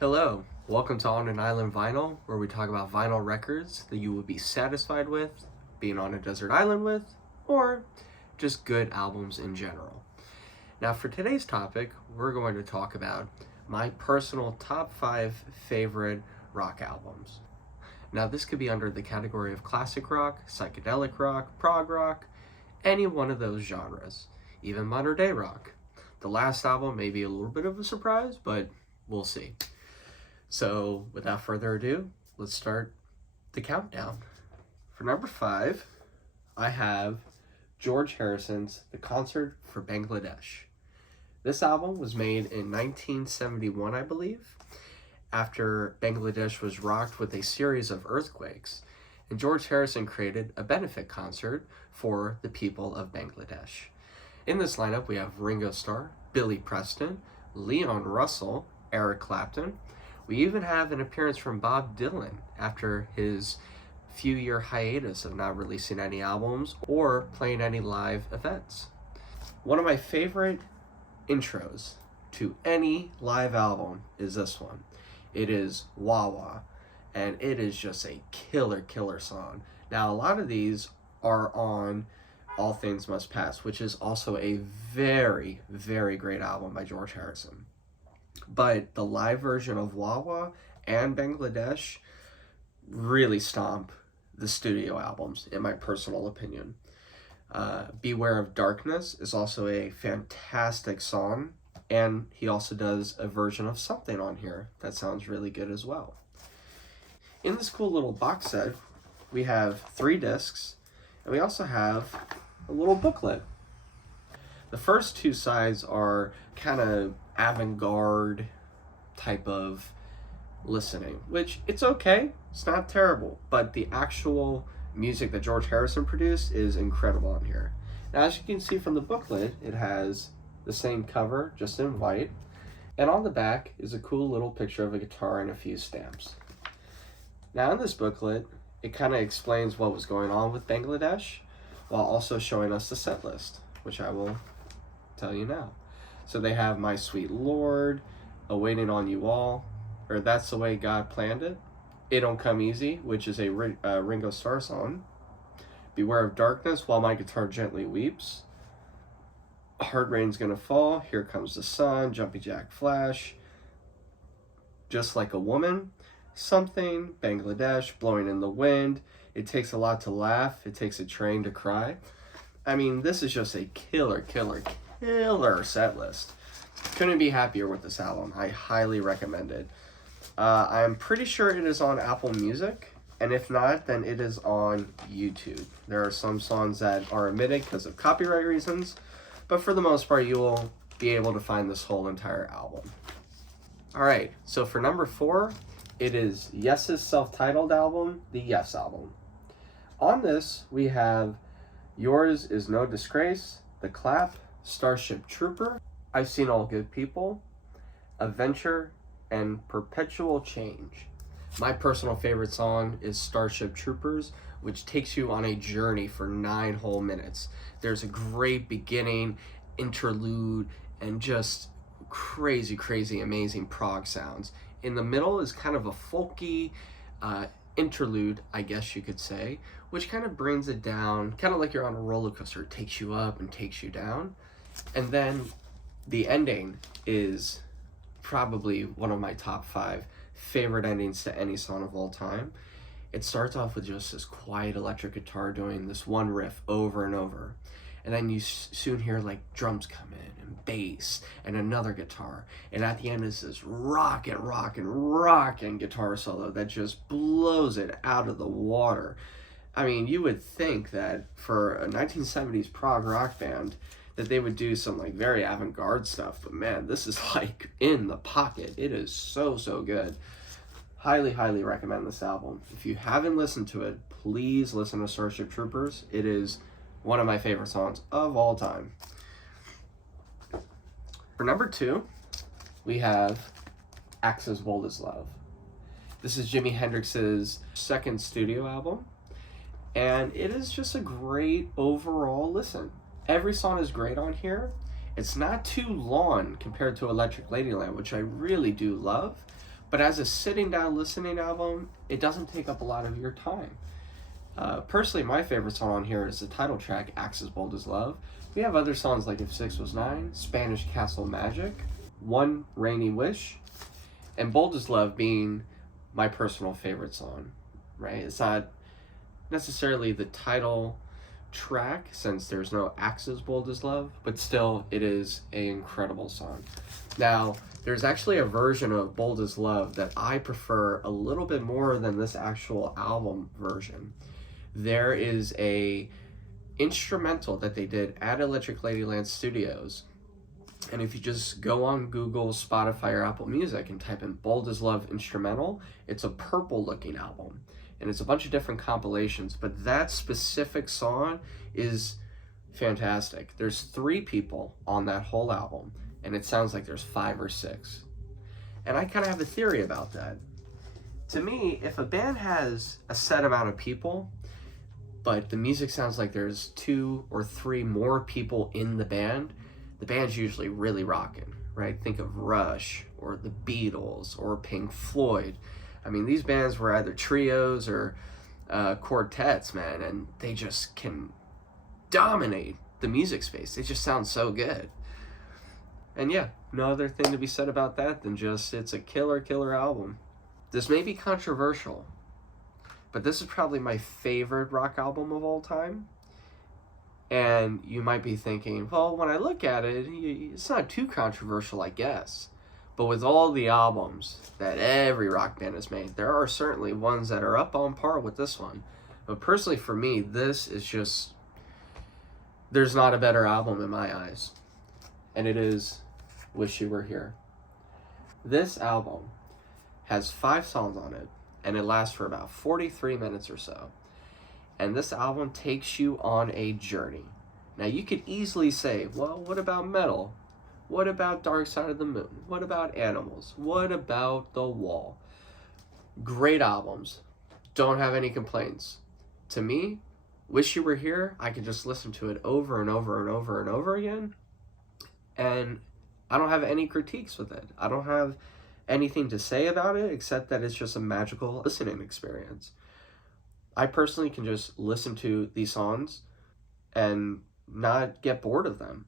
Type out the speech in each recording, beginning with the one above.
Hello, welcome to On an Island Vinyl, where we talk about vinyl records that you would be satisfied with, being on a desert island with, or just good albums in general. Now for today's topic, we're going to talk about my personal top 5 favorite rock albums. Now this could be under the category of classic rock, psychedelic rock, prog rock, any one of those genres, even modern day rock. The last album may be a little bit of a surprise, but we'll see. So without further ado, let's start the countdown. For number 5, I have George Harrison's The Concert for Bangladesh. This album was made in 1971, I believe, after Bangladesh was rocked with a series of earthquakes, and George Harrison created a benefit concert for the people of Bangladesh. In this lineup, we have Ringo Starr, Billy Preston, Leon Russell, Eric Clapton. We even have an appearance from Bob Dylan after his few-year hiatus of not releasing any albums or playing any live events. One of my favorite intros to any live album is this one. It is Wah Wah, and it is just a killer song. Now, a lot of these are on All Things Must Pass, which is also a very great album by George Harrison. But the live version of Wah Wah and Bangladesh really stomp the studio albums, in my personal opinion. Beware of Darkness is also a fantastic song, and he also does a version of Something on here that sounds really good as well. In this cool little box set, we have 3 discs, and we also have a little booklet. The first 2 sides are kind of avant-garde type of listening, which it's okay, it's not terrible, but the actual music that George Harrison produced is incredible on here. Now, as you can see from the booklet, it has the same cover, just in white, and on the back is a cool little picture of a guitar and a few stamps. Now in this booklet, it kind of explains what was going on with Bangladesh, while also showing us the set list, which I will tell you now. So they have My Sweet Lord, Awaiting on You All, or That's the Way God Planned It, It Don't Come Easy, which is a Ringo Starr song, Beware of Darkness, While My Guitar Gently Weeps, Hard Rain's Gonna Fall, Here Comes the Sun, Jumpy Jack Flash, Just Like a Woman, Something, Bangladesh, Blowing in the Wind, It Takes a Lot to Laugh, It Takes a Train to Cry. I mean, this is just a killer set list. Couldn't be happier with this album. I highly recommend it. I'm pretty sure it is on Apple Music, and if not, then it is on YouTube. There are some songs that are omitted because of copyright reasons, but for the most part, you will be able to find this whole entire album. Alright, so for number 4, it is Yes's self-titled album, the Yes album. On this, we have Yours Is No Disgrace, The Clap, Starship Trooper, I've Seen All Good People, Adventure, and Perpetual Change. My personal favorite song is Starship Troopers, which takes you on a journey for 9 whole minutes. There's a great beginning, interlude, and just crazy amazing prog sounds. In the middle is kind of a folky interlude, I guess you could say, which kind of brings it down, kind of like you're on a roller coaster. It takes you up and takes you down. And then the ending is probably one of my top 5 favorite endings to any song of all time. It starts off with just this quiet electric guitar doing this one riff over and over. And then you soon hear like drums come in and bass and another guitar. And at the end is this rockin' guitar solo that just blows it out of the water. I mean, you would think that for a 1970s prog rock band that they would do some like very avant-garde stuff, but man, this is like in the pocket. It is so good. Highly recommend this album. If you haven't listened to it, please listen to Starship Troopers. It is one of my favorite songs of all time. For number 2, we have Axis Bold as Love. This is Jimi Hendrix's second studio album, and it is just a great overall listen. Every song is great on here. It's not too long compared to Electric Ladyland, which I really do love, But as a sitting down listening album, it doesn't take up a lot of your time. Personally, my favorite song on here is the title track, Axe as Bold as Love. We have other songs like If 6 Was 9, Spanish Castle Magic, One Rainy Wish, and Bold as Love being my personal favorite song, right? It's not necessarily the title track since there's no Axe as Bold as Love, but still it is an incredible song. Now, there's actually a version of Bold as Love that I prefer a little bit more than this actual album version. There is a instrumental that they did at Electric Ladyland Studios, and if you just go on Google, Spotify, or Apple Music and type in Bold as Love instrumental, it's a purple looking album, and it's a bunch of different compilations, but that specific song is fantastic. There's 3 people on that whole album, and it sounds like there's 5 or 6. And I kind of have a theory about that. To me, if a band has a set amount of people, but the music sounds like there's 2 or 3 more people in the band's usually really rocking, right? Think of Rush or the Beatles or Pink Floyd. I mean, these bands were either trios or quartets, man, and they just can dominate the music space. They just sound so good. And yeah, no other thing to be said about that than just it's a killer album. This may be controversial, but this is probably my favorite rock album of all time. And you might be thinking, well, when I look at it, it's not too controversial, I guess. But with all the albums that every rock band has made, there are certainly ones that are up on par with this one. But personally for me, this is just, there's not a better album in my eyes. And it is Wish You Were Here. This album has 5 songs on it, and it lasts for about 43 minutes or so. And this album takes you on a journey. Now, you could easily say, well, what about Metal? What about Dark Side of the Moon? What about Animals? What about The Wall? Great albums. Don't have any complaints. To me, Wish You Were Here, I could just listen to it over and over and over and over again. And I don't have any critiques with it. I don't have anything to say about it except that it's just a magical listening experience. I personally can just listen to these songs and not get bored of them.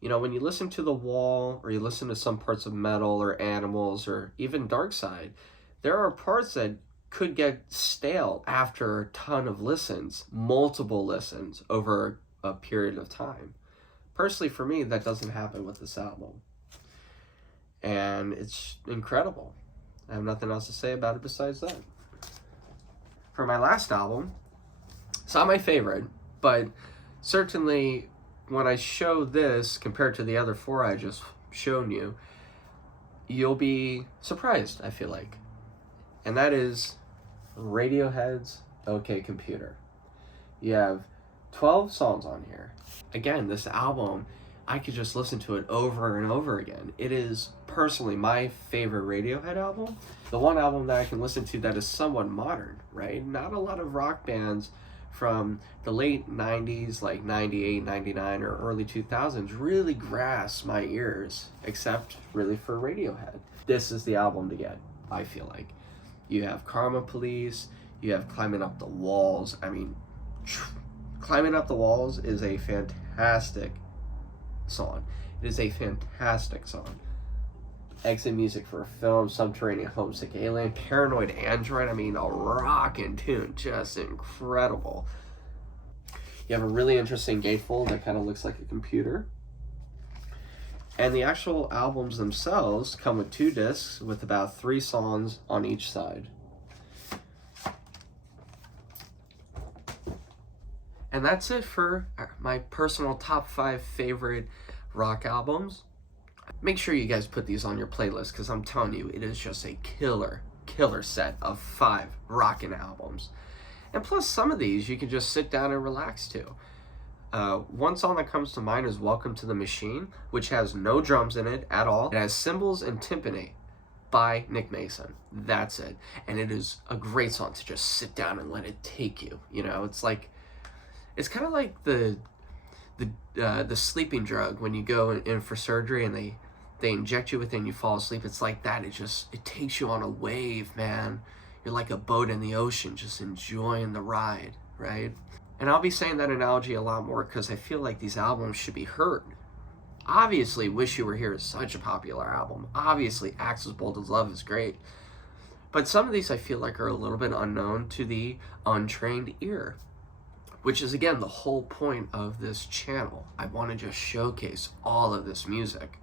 You know, when you listen to The Wall or you listen to some parts of Metal or Animals or even Dark Side, there are parts that could get stale after a ton of listens, multiple listens over a period of time. Personally, for me, that doesn't happen with this album. And it's incredible. I have nothing else to say about it besides that. For my last album, it's not my favorite, but certainly when I show this compared to the other 4 I just shown you, you'll be surprised, I feel like. And that is Radiohead's OK Computer. You have 12 songs on here. Again, this album, I could just listen to it over and over again. It is personally my favorite Radiohead album. The one album that I can listen to that is somewhat modern, right? Not a lot of rock bands from the late 90s, like 98, 99, or early 2000s really grasp my ears, except really for Radiohead. This is the album to get, I feel like. You have Karma Police, you have Climbing Up the Walls. I mean, Climbing Up the Walls is a fantastic song. It is a fantastic song. Exit music for a film, Subterranean Homesick Alien, Paranoid Android. I mean, a rockin' tune, just incredible. You have a really interesting gatefold that kind of looks like a computer. And the actual albums themselves come with 2 discs with about 3 songs on each side. And that's it for my personal top 5 favorite rock albums. Make sure you guys put these on your playlist because I'm telling you, it is just a killer set of 5 rockin' albums. And plus, some of these you can just sit down and relax to. One song that comes to mind is Welcome to the Machine, which has no drums in it at all. It has cymbals and timpani by Nick Mason. That's it. And it is a great song to just sit down and let it take you. You know, it's kind of like the sleeping drug when you go in for surgery and They inject you with it and you fall asleep. It's like that. It takes you on a wave, man. You're like a boat in the ocean, just enjoying the ride, right? And I'll be saying that analogy a lot more because I feel like these albums should be heard. Obviously, Wish You Were Here is such a popular album. Obviously, Axl's Bold as Love is great. But some of these I feel like are a little bit unknown to the untrained ear, which is, again, the whole point of this channel. I want to just showcase all of this music.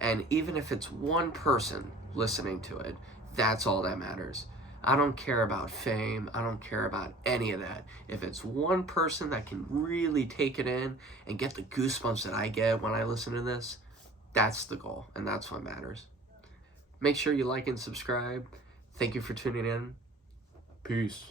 And even if it's one person listening to it, that's all that matters. I don't care about fame. I don't care about any of that. If it's one person that can really take it in and get the goosebumps that I get when I listen to this, that's the goal, and that's what matters. Make sure you like and subscribe. Thank you for tuning in. Peace.